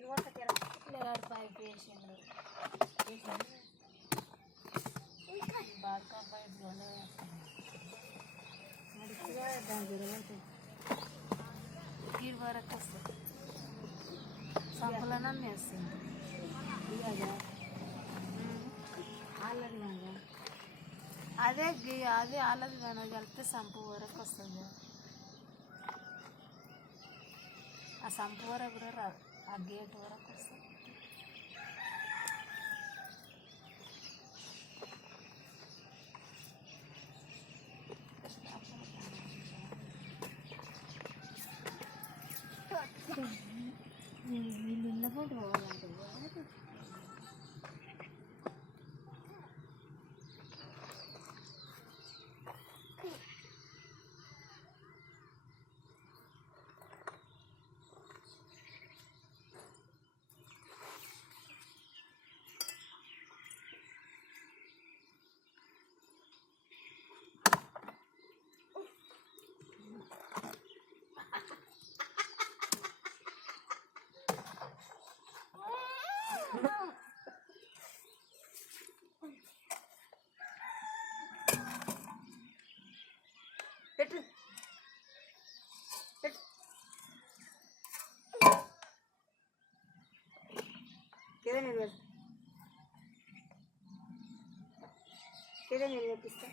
పిల్లగాడు పైకి వేసిండు బాగా పైకి మడిచిగా దాని జరగతుంది ఈ వరకు వస్తుంది సంపులన వేస్తుంది అదే అదే ఆలది మనం కలిపితే సంపు వరకు వస్తుంది ఆ సంపు వరకు కూడా రాదు ఆ గేట్ వరకు వస్తుంది వీళ్ళు కూడా పోవాలంటే పెట్టు కింద నేను చూపిస్తా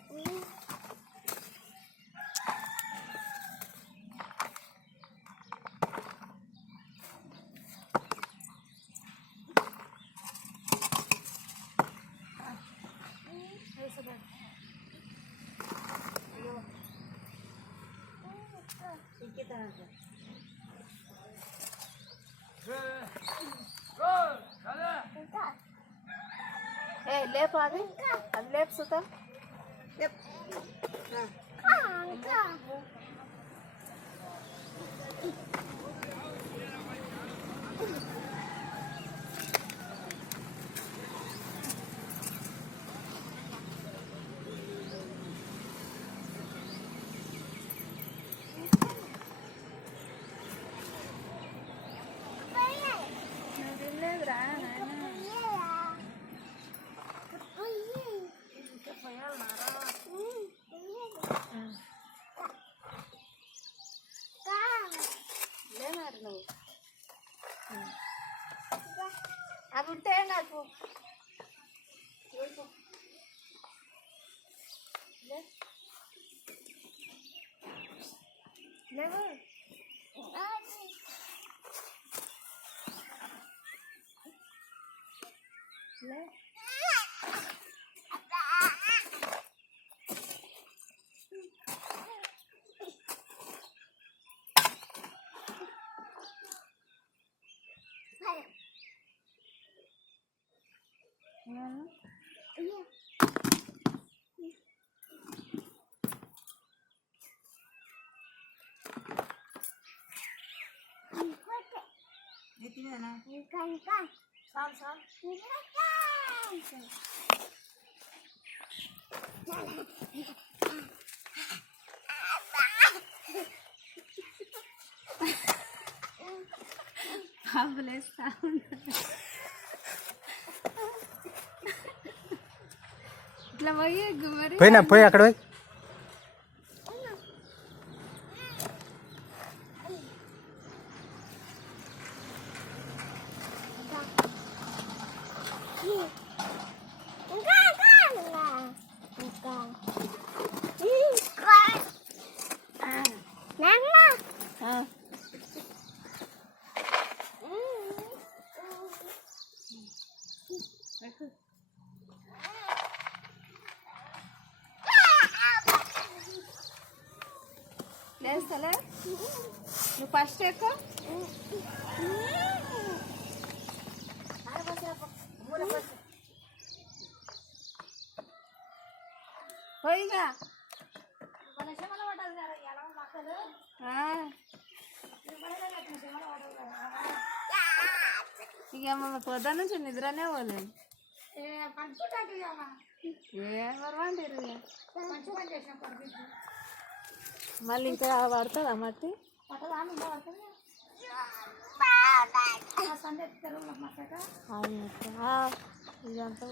ఏ లేపు అది అది లేపు సుతా అవి ఉంటే నాకు లేవు ఇట్లా పోయి పోయినా పోయి అక్కడ పోయి లేస్తలే నువ్వు ఫస్ట్ ఎక్కువ పోయిగా ఇక మమ్మల్ని పొద్దున్న నుంచి నిద్రనే పోలేదు ఏం పర్వాలేదు మళ్ళీ ఇంకా పడుతుందా మట్టి అది మొత్తం ఇదంతా